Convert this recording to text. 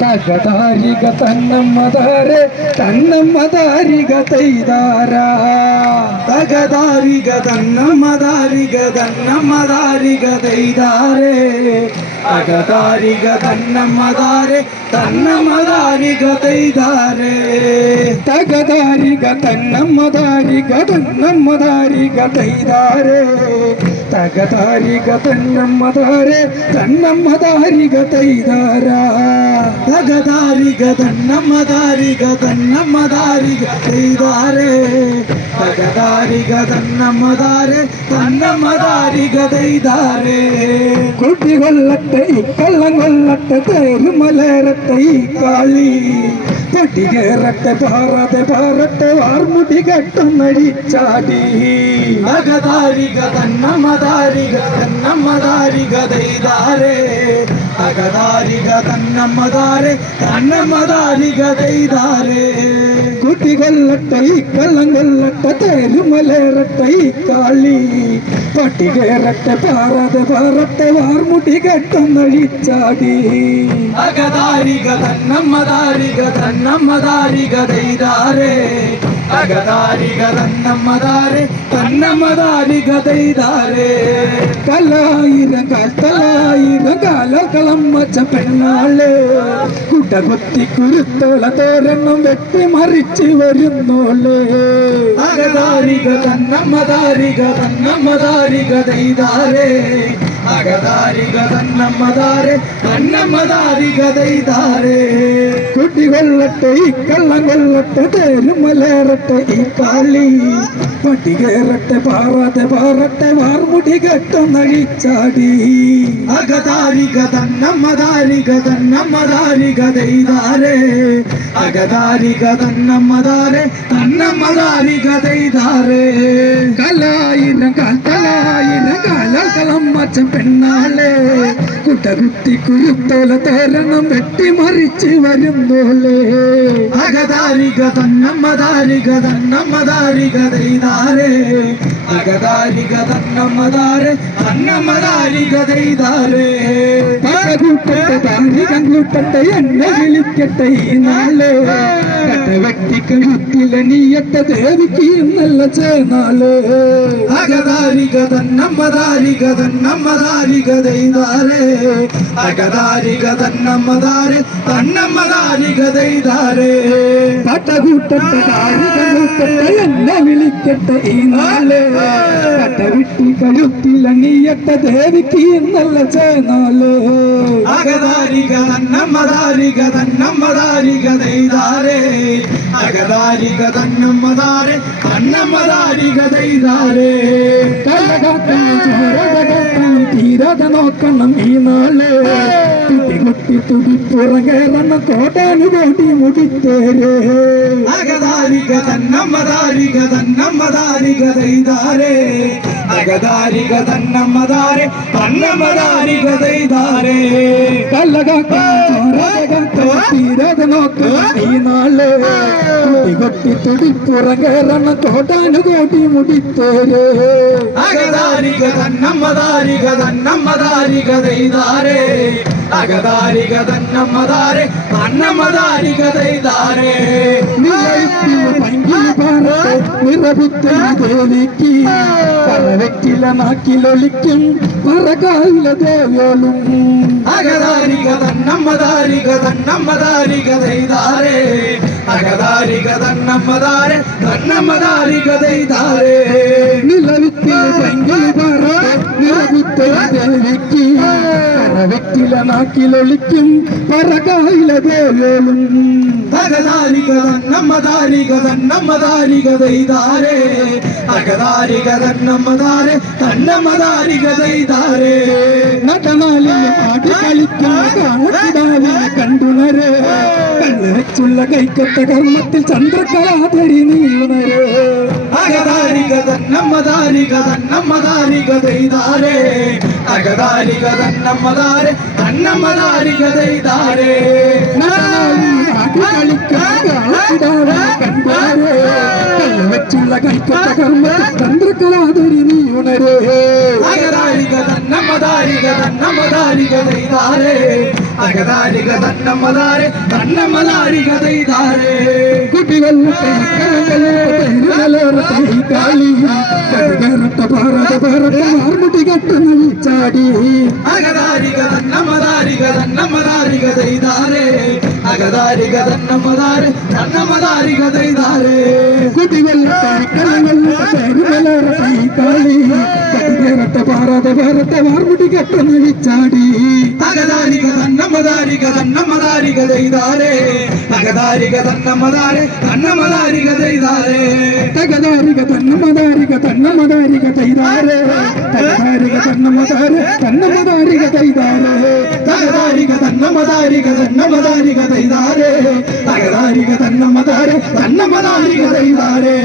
തകതാരിക തന്നമ്മതാരെ തന്നമ്മതാരിക തൈതാര തകതാരിക തന്നമ്മതാരിക തന്നമ്മതാരിക തൈതാരേ തകതാരിക തന്നമ്മതാരെ തന്നമ്മതാരിക തൈതാരേ തകതാരിക തന്നമ്മതാരിക തന്നമ്മതാരിക തൈതാരേ തകതാരിക തന്നമ്മതാരെ തന്നമ്മതാരിക തൈതാര തകതാരിക തന്നമ്മതാരിക തന്നമ്മതാരിക തൈതാരേ തകതാരിക തന്നമ്മതാരെ തന്നമ്മതാരിക തൈതാരേ കുട്ടികൊള്ളട്ടെ കള്ളം കൊള്ളട്ടെ തേരുമലേറട്ടെ ഈ കാളി പൊട്ടികേറട്ടെ പാറതെ പാറട്ടെ വാർമുടി കെട്ടുന്നടിച്ചാടി തകതാരിക തന്നമ്മതാരിക തന്നമ്മതാരിക തൈതാരേ തകതാരിക തന്നമ്മതാരെ തന്നമ്മതാരിക തൈതാരേ കുട്ടികൊള്ളട്ടെ കള്ളം കൊള്ളട്ടെ തേരുമലേറട്ടെ ഈ കാളി പൊട്ടികേറട്ടെ പാറതെ പാറട്ടെ വാർമുടി കെട്ടുന്നടിച്ചാടി തകതാരിക തന്നമ്മതാരിക തന്നമ്മതാരിക തൈതാരേ തകതാരിക തന്നമ്മതാരെ തന്നമ്മതാരിക തൈതാരേ കലായിരം കാലത്തലായിരം കാലക്കളം വച്ച പെണ്ണാളെ കുട്ടകുത്തി കുരുത്തോള തോരണം വെട്ടി മറിച്ച് വരുന്നോളെ തകതാരിക തന്നമ്മതാരിക തന്നമ്മതാരിക തൈതാരേ തകതാരിക തന്നമ്മതാരെ തന്നമ്മതാരിക തൈതാരേ കുട്ടികൊള്ളട്ടെ ഈ കള്ളം കൊള്ളട്ടെ തേരുമലേറട്ടെ ഈ കാളി പട്ടികേറട്ടെ പാറത്തെ പാറട്ടെ വാർമുടി കെട്ടുന്നടിച്ചാടി തകതാരിക തന്നമ്മതാരിക തന്നമ്മതാരിക തൈതാരേ തകതാരിക തന്നമ്മതാരെ തന്നമ്മതാരിക തൈതാരേ കലായിരം കാലത്തലായിരം കാലക്കളം വച്ച പെണ്ണാളെ കുട്ടകുത്തി കുരുത്തോല തോരണം വെട്ടി മറിച്ച് വരുന്നോളെ തകതാരിക തന്നമ്മതാരിക തന്നമ്മതാരിക തൈതാരേ തകതാരിക തന്നമ്മതാരെ തന്നമ്മതാരിക തൈതാരേ പകകൂട്ടട്ടെ താരികം കൂട്ടട്ടെ എന്നെ വിളിക്കട്ടെ ഈ നാളെ കട്ടവെട്ടി കഴുത്തില നീയട്ടെ ദേവിക്ക് നല്ല ചേനാളെ തകതാരിക തന്നമ്മതാരിക തന്നമ്മതാരിക തൈതാരേ തകതാരിക തന്നമ്മതാരെ തന്നമ്മതാരിക തൈതാരേ കട്ടകൂട്ടട്ടെ താരികം കൂട്ടട്ടെ എന്നെ വിളിക്കട്ടെ ഈ നാളെ കട്ടവിട്ടി കഴുത്തില നീയട്ടെ ദേവിക്ക് നല്ല ചേനാളെ തകതാരിക തന്നമ്മതാരിക തന്നമ്മതാരിക തൈതാരേ തകതാരിക തന്നമ്മതാരെ തന്നമ്മതാരിക തൈതാരേ തീരാതെ നോക്കണം ഈ നാളെ കുട്ടി തുടിപ്പുറകേറണം കോടാനുകോടി മുടിത്തേരേ തകതാരിക തന്നമ്മതാരിക തന്നമ്മതാരിക തൈതാരേ തകതാരിക തന്നമ്മതാരെ തന്നമ്മതാരിക തൈതാരേ തീരാതെ നോക്കണം ഈ നാളെ കുട്ടി തുടിപ്പുറകേറണം കോടാനുകോടി മുടിത്തേരേ തകതാരിക തന്നമ്മതാരിക തന്നമ്മതാരിക തൈതാരേ തകതാരിക തന്നമ്മതാരെ തന്നമ്മതാരിക തൈതാരേ നിറപുത്തൈ ദേവിക്ക് പലവെറ്റില നാക്കിലൊളിക്കും പറകായില ദേവ്യോളും തകതാരിക തന്നമ്മതാരിക തന്നമ്മതാരിക തൈതാരേ തകതാരിക തന്നമ്മതാരെ തന്നമ്മതാരിക തൈതാരേ നിലവിത്തിൽ ഭംഗി നിറപുത്തൈ ദേവിക്ക് പലവെറ്റില നാക്കിലൊളിക്കും പറകായില ദേവ്യോളും തകതാരിക തന്നമ്മതാരിക തന്നമ്മതാരിക തൈതാരേ തകതാരിക തന്നമ്മതാരെ തന്നമ്മതാരിക തൈതാരേ നടനാലിൽ പാടി കളിക്കുന്ന കാളക്കിടാവിനെ കണ്ടുണരേ കണ്ണ് വെച്ചുള്ള കൈക്കൊത്ത കർമ്മത്തിൽ ചന്ദ്രകലാധരി നീണരേ തകതാരിക തന്നമ്മതാരിക തന്നമ്മതാരിക തൈതാരേ തകതാരിക തന്നമ്മതാരെ തന്നമ്മതാരിക തൈതാരേ വെച്ചുള്ള കൈക്കൊത്ത കർമ്മത്തിൽ ചന്ദ്രകലാധരി നീ ഉണരേ തകതാരിക തന്നമ്മതാരിക തന്നമതാരിക തന്നമതാരിക ദൈതാരേ അകതാരിക തന്നമതാരെ തന്നമതാരിക ദൈതാരേ കുട്ടികളുടെ കാളി കടികരട്ട ഭാരത ഭാരത മാർമുടി കെട്ടുന്ന ചാടി അകതാരിക തന്നമതാരിക തന്നമതാരിക ദൈതാരേ അകതാരിക തന്നമതാരെ തന്നമതാരിക ദൈതാരേ കുട്ടികളുടെ കാളി കടികരട്ട ഭാരത ഭാരത മാർമുടി കെട്ടുന്ന ചാടി അകതാരിക തന്നമതാരിക തന്നമതാരിക ദൈതാരേ അകതാരിക തന്നമതാരെ തന്നമതാരിക ദൈതാരേ തകതാരിക തന്നമതാരിക തന്നമതാരിക ദൈതാരേ തകതാരിക തന്നമതാരെ തന്നമതാരിക ദൈതാരേ തകതാരിക തന്നമതാരിക തന്നമതാരിക ദൈതാരേ തകതാരിക തന്നമതാരെ തന്നമതാരിക ദൈതാരേ